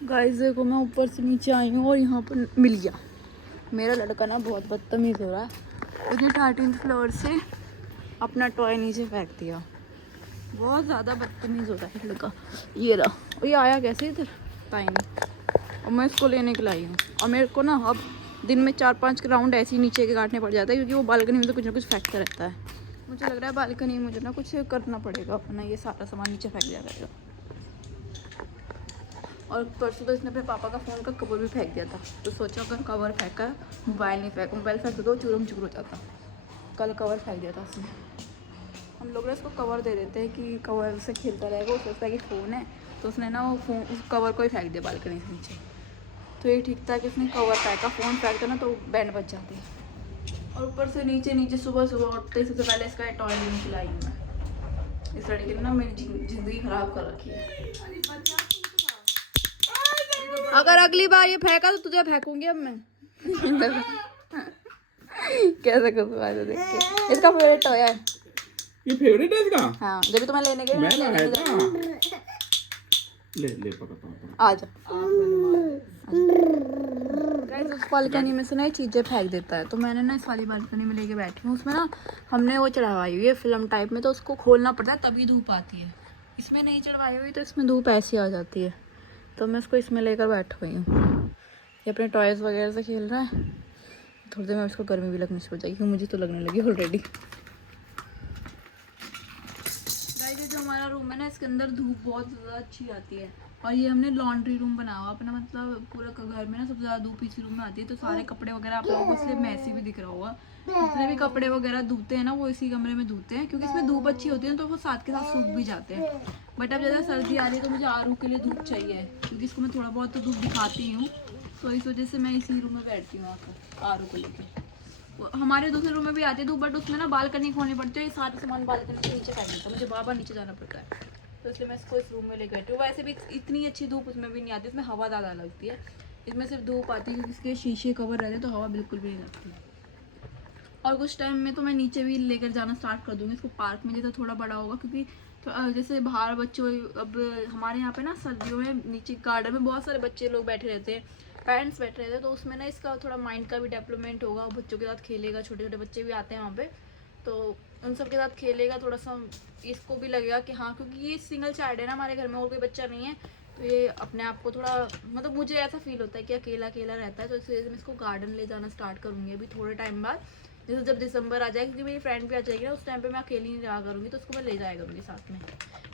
Guys देखो, मैं ऊपर से नीचे आई हूँ और यहाँ पर मिल गया मेरा लड़का ना, बहुत बदतमीज़ हो रहा है। उसने 13th फ्लोर से अपना टॉय नीचे फेंक दिया। बहुत ज़्यादा बदतमीज़ हो रहा है लड़का। ये रहा, और ये आया कैसे इधर पता ही नहीं। और मैं इसको लेने के लाई हूँ, और मेरे को ना अब दिन में 4-5 राउंड ऐसे ही नीचे के काटने पड़ जाता है, क्योंकि वो बालकनी में तो कुछ ना कुछ फेंकता रहता है। मुझे लग रहा है बालकनी में मुझे ना कुछ करना पड़ेगा, अपना ये सारा सामान नीचे फेंक दिया जाएगा। और परसों तो इसने अपने पापा का फ़ोन का कवर भी फेंक दिया था, तो सोचा अगर कवर फेंका, मोबाइल नहीं फेंका, मोबाइल फेंक तो चूरम चूर हो जाता। कल कवर फेंक दिया था उसने। हम लोग ना इसको कवर दे देते हैं कि कवर से खेलता रहेगा, वो सोचता है कि फ़ोन है, तो उसने ना वो फ़ोन उस कवर को ही फेंक दिया बालकनी से नीचे। तो ये ठीक था कि उसने कवर फेंका, फ़ोन फेंकता ना तो बैंड बच जाती। और ऊपर से नीचे सुबह सुबह उठते सबसे पहले इसका टॉय लेने के लाई हूँ मैं। इस लड़के ने ना मेरी ज़िंदगी ख़राब कर रखी है। अगर अगली बार ये फेंका तो तुझे फेंकूंगी अब मैं। कैसे देख के। इसका फेवरेट टॉय है। ये फेवरेट है इसका? हाँ, जब भी तुम्हें लेने गए मैं लाया था। ले पकड़। आ जा। गाइस उस बालकनी में से ना चीज़ें फेंक देता है, तो मैंने ना इस वाली बालकनी में लेके बैठी हूँ। उसमें ना हमने वो चढ़वाई हुई है फिल्म टाइप में, तो उसको खोलना पड़ता है तभी धूप आती है। इसमें नहीं चढ़वाई हुई तो इसमें धूप ऐसी आ जाती है, तो मैं इसको इसमें लेकर बैठ हुई हूँ। ये अपने टॉयज़ वगैरह से खेल रहा है। थोड़ी देर में इसको गर्मी भी लगनी शुरू हो जाएगी, मुझे तो लगने लगी ऑलरेडी। गाइस जो हमारा रूम है ना, इसके अंदर धूप बहुत ज़्यादा अच्छी आती है, और ये हमने लॉन्ड्री रूम बना हुआ अपना, मतलब पूरा घर में ना सबसे ज़्यादा धूप इसी रूम में आती है। तो सारे कपड़े वगैरह आप लोगों को इसलिए मैसी भी दिख रहा होगा, जितने भी कपड़े वगैरह धोते हैं ना वो इसी कमरे में धोते हैं, क्योंकि इसमें धूप अच्छी होती है तो वो साथ के साथ सूख भी जाते हैं। बट अब ज़्यादा सर्दी आ रही है तो मुझे आरू के लिए धूप चाहिए, क्योंकि इसको मैं थोड़ा बहुत तो धूप दिखाती हूँ, तो इस वजह से मैं इसी रूम में बैठती हूँ आकर आरू को लेकर। हमारे दूसरे रूम में भी आती है धूप, बट उसमें ना बालकनी खोलनी पड़ती है, ये सारे सामान बालकनी के नीचे फेंक देता है, मुझे बार नीचे जाना पड़ता है, तो इसलिए मैं इसको इस रूम में लेकर बैठी हूँ। वैसे भी इतनी अच्छी धूप उसमें भी नहीं आती, इसमें हवा ज़्यादा लगती है, इसमें सिर्फ धूप आती है क्योंकि इसके शीशे कवर रहते हैं, तो हवा बिल्कुल भी नहीं लगती। और कुछ टाइम में तो मैं नीचे भी लेकर जाना स्टार्ट कर दूँगी इसको पार्क में, जैसे थोड़ा बड़ा होगा, क्योंकि जैसे बाहर बच्चों, अब हमारे यहाँ पे ना सर्दियों में नीचे गार्डन में बहुत सारे बच्चे लोग बैठे रहते हैं, पेरेंट्स बैठे रहते हैं, तो उसमें ना इसका थोड़ा माइंड का भी डेवलपमेंट होगा, बच्चों के साथ खेलेगा, छोटे छोटे बच्चे भी आते हैं वहाँ पे, तो उन सब के साथ खेलेगा, थोड़ा सा इसको भी लगेगा कि हाँ, क्योंकि ये सिंगल चाइल्ड है ना, हमारे घर में और कोई बच्चा नहीं है, तो ये अपने आप को थोड़ा, मतलब मुझे ऐसा फील होता है कि अकेला अकेला रहता है, तो इस वजह से मैं इसको गार्डन ले जाना स्टार्ट करूँगी अभी थोड़े टाइम बाद, जैसे जब दिसंबर आ जाए, क्योंकि मेरी फ्रेंड भी आ जाएगी ना, उस टाइम पे मैं अकेली नहीं रहा करूँगी, तो उसको मैं ले जाया करूँगी साथ में,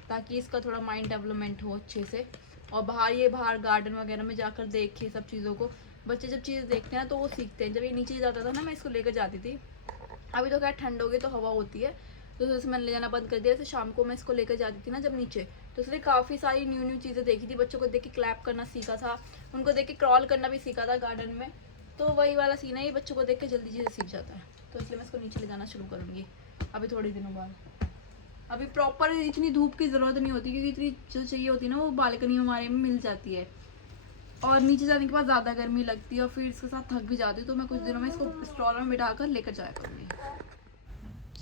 ताकि इसका थोड़ा माइंड डेवलपमेंट हो अच्छे से। और बाहर गार्डन वगैरह में जाकर देखे सब चीज़ों को, बच्चे जब चीज़ देखते हैं तो वो सीखते हैं। जब ये नीचे जाता था ना, मैं इसको लेकर जाती थी, अभी तो क्या ठंड हो गई तो हवा होती है, तो जैसे मैंने ले जाना बंद कर दिया। जैसे शाम को मैं इसको लेकर जाती थी ना जब नीचे, तो इसलिए काफ़ी सारी न्यू चीज़ें देखी थी, बच्चों को देख के क्लैप करना सीखा था, उनको देख के क्रॉल करना भी सीखा था गार्डन में, तो वही वाला सीन है, ये बच्चों को देख के जल्दी चीज़ें सीख जाता है, तो इसलिए मैं इसको नीचे ले जाना शुरू करूँगी अभी थोड़े दिनों बाद। अभी प्रॉपर इतनी धूप की ज़रूरत नहीं होती, क्योंकि इतनी जो चाहिए होती है ना वो बालकनी हमारे में मिल जाती है, और नीचे जाने के बाद ज़्यादा गर्मी लगती है और फिर इसके साथ थक भी जाती है, तो मैं कुछ दिनों में इसको स्टॉल में बिठा कर लेकर जाया करूँगी।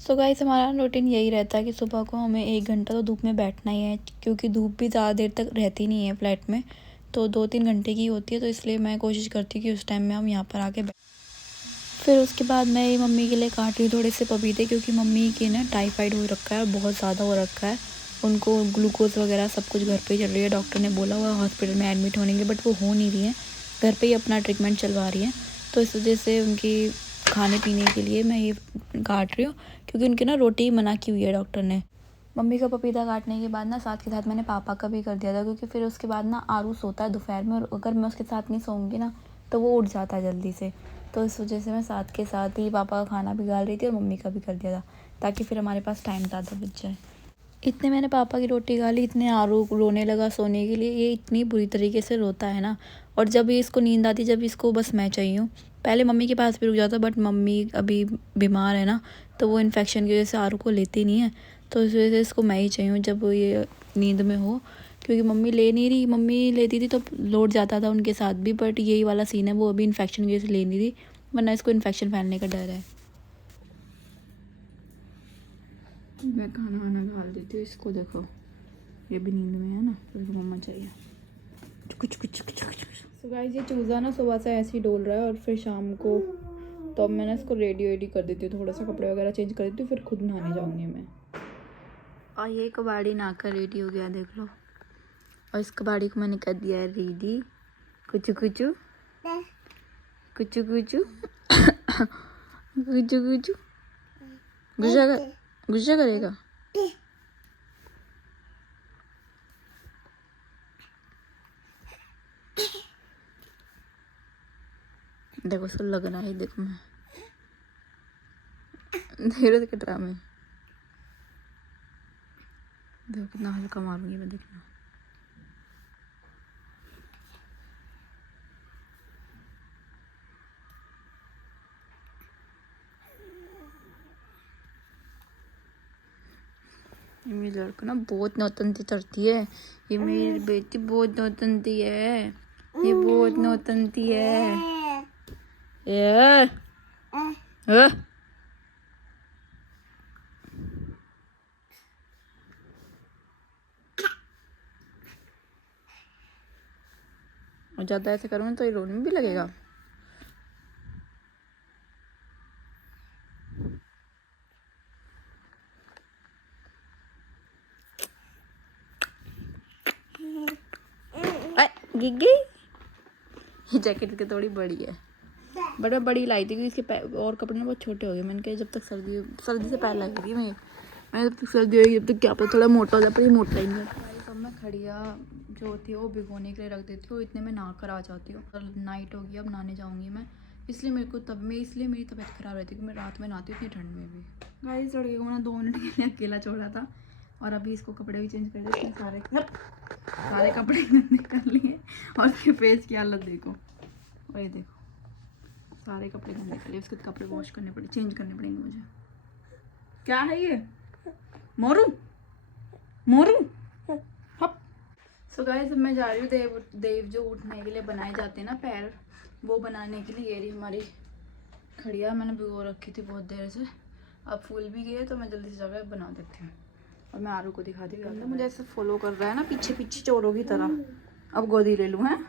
सो गाइस हमारा रूटीन यही रहता है कि सुबह को हमें 1 घंटा तो धूप में बैठना ही है, क्योंकि धूप भी ज़्यादा देर तक रहती नहीं है फ्लैट में, तो 2-3 घंटे की होती है, तो इसलिए मैं कोशिश करती हूँ कि उस टाइम में हम यहाँ पर आके फिर उसके बाद मैं ये मम्मी के लिए काट रही हूँ थोड़े से पपीते, क्योंकि मम्मी के ना टाइफाइड हो रखा है और बहुत ज़्यादा हो रखा है, उनको ग्लूकोज वगैरह सब कुछ घर पे ही चल रही है, डॉक्टर ने बोला हुआ हॉस्पिटल में एडमिट होने के, बट वो हो नहीं रही है, घर पे ही अपना ट्रीटमेंट चलवा रही है, तो इस वजह से उनकी खाने पीने के लिए मैं ये काट रही हूँ, क्योंकि उनकी ना रोटी मना की हुई है डॉक्टर ने। मम्मी का पपीता काटने के बाद ना साथ के साथ मैंने पापा का भी कर दिया था, क्योंकि फिर उसके बाद ना आरू सोता है दोपहर में, और अगर मैं उसके साथ नहीं सोऊंगी ना तो वो उठ जाता है जल्दी से, तो इस वजह से मैं साथ के साथ ही पापा का खाना भी गाल रही थी और मम्मी का भी कर दिया था, ताकि फिर हमारे पास टाइम ज़्यादा बच जाए। इतने मैंने पापा की रोटी गाली, इतने आरू रोने लगा सोने के लिए, ये इतनी बुरी तरीके से रोता है ना, और जब ये इसको नींद आती, जब इसको बस मैं चाहिए हूँ, पहले मम्मी के पास भी रुक जाता, बट मम्मी अभी बीमार है ना, तो वो इन्फेक्शन की वजह से आरू को लेती नहीं है, तो इस वजह से इसको मैं ही चाहिए हूँ जब ये नींद में हो, क्योंकि मम्मी ले नहीं रही, मम्मी लेती थी तो लौट जाता था उनके साथ भी, बट यही वाला सीन है, वो अभी इन्फेक्शन की वजह से ले नहीं रही, वरना इसको इन्फेक्शन फैलने का डर है। मैं खाना वाना डाल देती हूँ इसको, देखो ये भी नींद में है ना, तो इसको मम्मा चाहिए। सो गाइस ये चूज़ा ना सुबह से ऐसे ही डोल रहा है और फिर शाम को तो अब मैं ना इसको रेडी कर देती हूँ, थोड़ा सा कपड़े वगैरह चेंज कर देती हूँ, फिर खुद नहाने जाऊँगी मैं। और ये कबाड़ी नहाकर रेडी हो गया देख लो, और इस कबाड़ी को मैंने कर दिया है रेडी। कुचू कुचू कुचू कुचू कुचू कुचू गुस्सा करेगा। देखो उसको लग रहा है, देखो मैं धीरे के ड्रामे देखो कितना हल्का मारूंगी मैं, देखना। ये मेरी लड़का ना बहुत नौटंकी करती है, ये मेरी बेटी बहुत नौटंकी है, ये बहुत नौटंकी है। ये और ज़्यादा ऐसे करूँगी तो ये रोने भी लगेगा। गिग्गी ये जैकेट की थोड़ी बड़ी है, बट मैं बड़ी लाई थी क्योंकि इसके और कपड़े ना बहुत छोटे हो गए। मैंने कहा जब तक सर्दी से पहले लगेगी मैं जब तक सर्दी होगी जब तक क्या पता थोड़ा मोटा हो जाए, पर ये मोटा ही नहीं है। सब मैं खड़िया जो होती है वो भिगोने के लिए रख देती हूँ, इतने में नहा कर आ जाती हूँ। और नाइट होगी अब नहाने जाऊँगी मैं, इसलिए मेरी तबीयत ख़राब रहती है कि मैं रात में नहाती हूँ इतनी ठंड में भी। गाइस लड़के को मैंने 2 मिनट के लिए अकेला छोड़ा था और अभी इसको कपड़े भी चेंज कर दिए, सारे कपड़े गंदे कर लिए और उसके फेस की हालत देखो, वही देखो सारे कपड़े गंदे कर लिए। उसके कपड़े वॉश करने पड़े, चेंज करने पड़ेंगे मुझे। क्या है ये मोरू मोरू हप। सो गाइस मैं जा रही हूँ देव जो उठने के लिए बनाए जाते हैं ना पैर, वो बनाने के लिए। ये रही हमारी खड़िया, मैंने भिगो रखी थी बहुत देर से, अब फूल भी गए तो मैं जल्दी से जाकर बना देती हूँ। और मैं आरू को दिखाती हूँ, मुझे ऐसे फॉलो कर रहा है ना पीछे पीछे चोरों की तरह। अब गोदी ले लूँ, हैं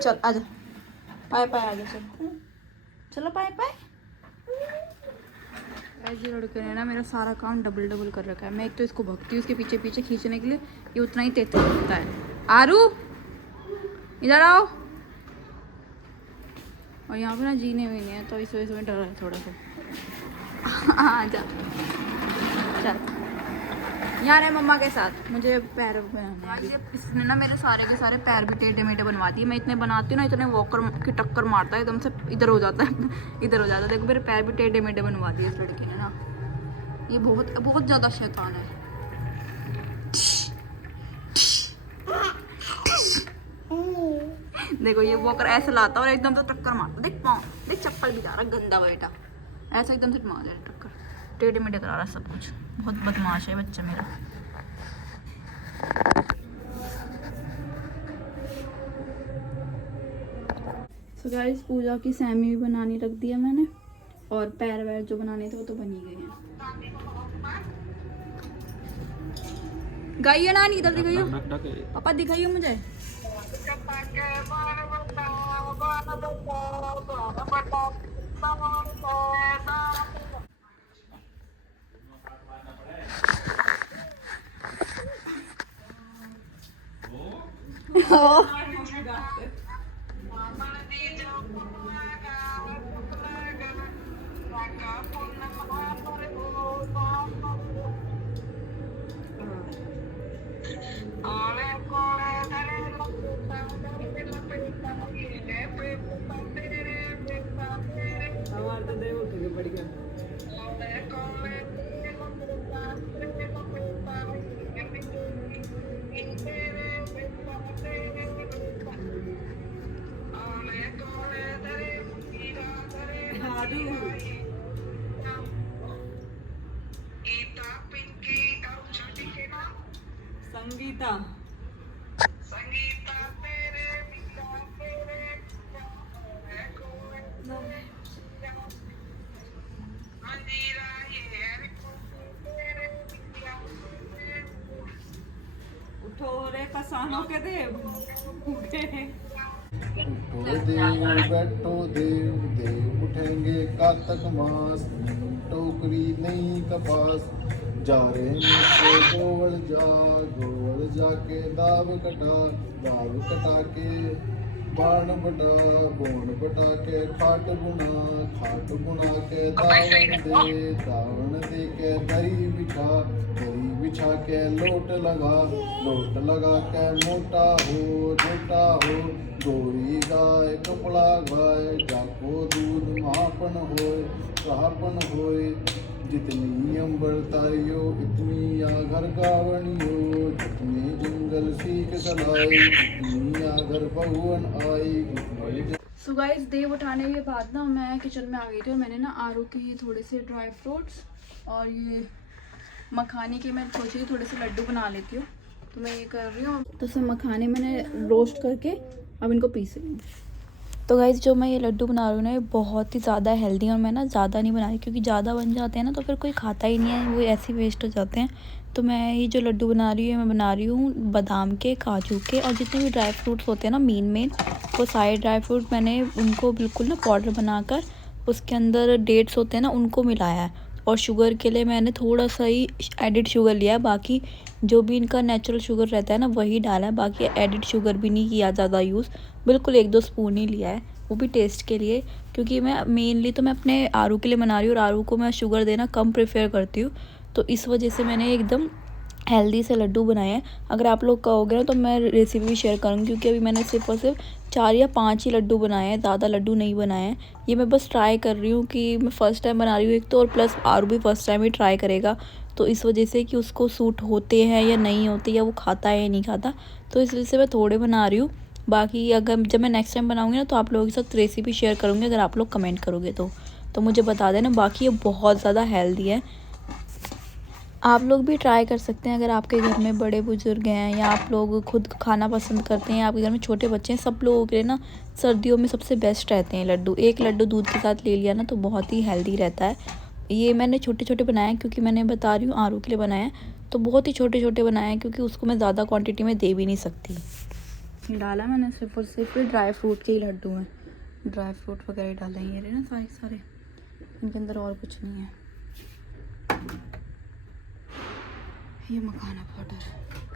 चल आजा, पाए पाए आजा, चलो चलो पाए पाए। ऐसे लड़के ने ना मेरा सारा काम डबल कर रखा है। मैं एक तो इसको भगती हूँ उसके पीछे पीछे खींचने के लिए, ये उतना ही तेज होता है। आरू इधर आओ। और यहाँ पे ना जीने भी नहीं है तो इस वजह से मैं डर है थोड़ा सा। आजा चल, यार है मम्मा के साथ, मुझे पैर बनाना है। इसने ना मेरे सारे के सारे पैर भी टेढ़े मेढ़े बनवा दिए। मैं इतने बनाती हूँ ना, इतने वॉकर की टक्कर मारता है एकदम से, इधर हो जाता है इधर हो जाता है। देखो मेरे पैर भी टेढ़े मेढ़े बनवा दिए इस लड़की ने ना, ये बहुत बहुत ज़्यादा शैतान है। देखो ये वॉकर ऐसे लाता और एकदम से टक्कर मारता, देख पाँव, देख चप्पल भी जा रहा गंदा बेटा, ऐसा एकदम से मार दे टक्कर, टेढ़े मेढ़े करा रहा सब कुछ। बहुत बदमाश है बच्चा मेरा। सो गाइस पूजा की सैमी भी बनानी रख दिया मैंने, और पैर वैर जो बनाने थे वो तो बन ही गए हैं। गाइए ना, इधर दिखाइए पापा, दिखाइए मुझे। संगीता उठो रे मौके थे भूखे उठो देव बैठो देव देव उठेंगे कातक मास टोकरी नहीं कपास जा रे मुझसे गोवल जाके दाव कटा के बाण बटा बोन बटा के खाट बुना के दावण दे के दरी बिछा के लोट लगा के मोटा हो गोरी गाय कपड़ा गाय जाको दूध मापन होय जितनी अंबर तारियो इतनी आ घर गावणियो जितने जंगल सीख सलाई इतनी आ घर बहुवन आई सो गाइस देव उठाने के बाद ना मैं किचन में आ गई थी और मैंने ना आरू के थोड़े से ड्राई फ्रूट्स और ये मखाने के मैं सोची थोड़े से लड्डू बना लेती हूँ, तो मैं ये कर रही हूँ। तो सब मखाने मैंने रोस्ट करके अब इनको पीस रही हूँ। तो गाइस जो मैं ये लड्डू बना रही हूँ ना ये बहुत ही ज़्यादा हेल्दी है और मैं ना ज़्यादा नहीं बना रही क्योंकि ज़्यादा बन जाते हैं ना तो फिर कोई खाता ही नहीं है, वो ऐसे वेस्ट हो जाते हैं। तो मैं ये जो लड्डू बना रही हूँ मैं बना रही हूँ बादाम के, काजू के और जितने भी ड्राई फ्रूट्स होते हैं ना मेन वो सारे ड्राई फ्रूट मैंने उनको बिल्कुल ना पाउडर बनाकर उसके अंदर डेट्स होते हैं ना उनको मिलाया है और शुगर के लिए मैंने थोड़ा सा ही एडिड शुगर लिया है, बाकी जो भी इनका नेचुरल शुगर रहता है ना वही डाला है, बाकी एडिड शुगर भी नहीं किया ज़्यादा यूज़, बिल्कुल 1-2 स्पून ही लिया है, वो भी टेस्ट के लिए क्योंकि मैं मेनली तो मैं अपने आरू के लिए बना रही हूँ और आरू को मैं शुगर देना कम प्रेफर करती हूँ, तो इस वजह से मैंने एकदम हेल्दी से लड्डू बनाए हैं। अगर आप लोग कहोगे ना तो मैं रेसिपी भी शेयर करूँगी क्योंकि अभी मैंने सिर्फ और सिर्फ 4 या 5 ही लड्डू बनाए हैं, ज़्यादा लड्डू नहीं बनाए हैं। ये मैं बस ट्राई कर रही हूँ कि मैं फ़र्स्ट टाइम बना रही हूँ एक तो, और प्लस आरू भी फर्स्ट टाइम ही ट्राई करेगा, तो इस वजह से कि उसको सूट होते हैं या नहीं होते या वो खाता है या नहीं खाता, तो इस वजह से मैं थोड़े बना रही हूँ। बाकी अगर जब मैं नेक्स्ट टाइम बनाऊँगी ना तो आप लोगों के साथ रेसिपी शेयर करूँगी, अगर आप लोग कमेंट करोगे तो मुझे बता देना। बाकी ये बहुत ज़्यादा हेल्दी है, आप लोग भी ट्राई कर सकते हैं अगर आपके घर में बड़े बुजुर्ग हैं या आप लोग खुद खाना पसंद करते हैं, आपके घर में छोटे बच्चे हैं, सब लोगों के लिए ना सर्दियों में सबसे बेस्ट रहते हैं लड्डू। एक लड्डू दूध के साथ ले लिया ना तो बहुत ही हेल्दी रहता है। ये मैंने छोटे छोटे बनाए हैं क्योंकि मैंने बता रही हूँ आरू के लिए बनाए हैं, तो बहुत ही छोटे छोटे बनाए हैं क्योंकि उसको मैं ज़्यादा क्वान्टिटी में दे भी नहीं सकती। डाला मैंने सिर्फ और सिर्फ ड्राई फ्रूट के ही लड्डू हैं, ड्राई फ्रूट वगैरह डाले हैं ये ना सारे, इनके अंदर और कुछ नहीं है। ये मखाना पाउडर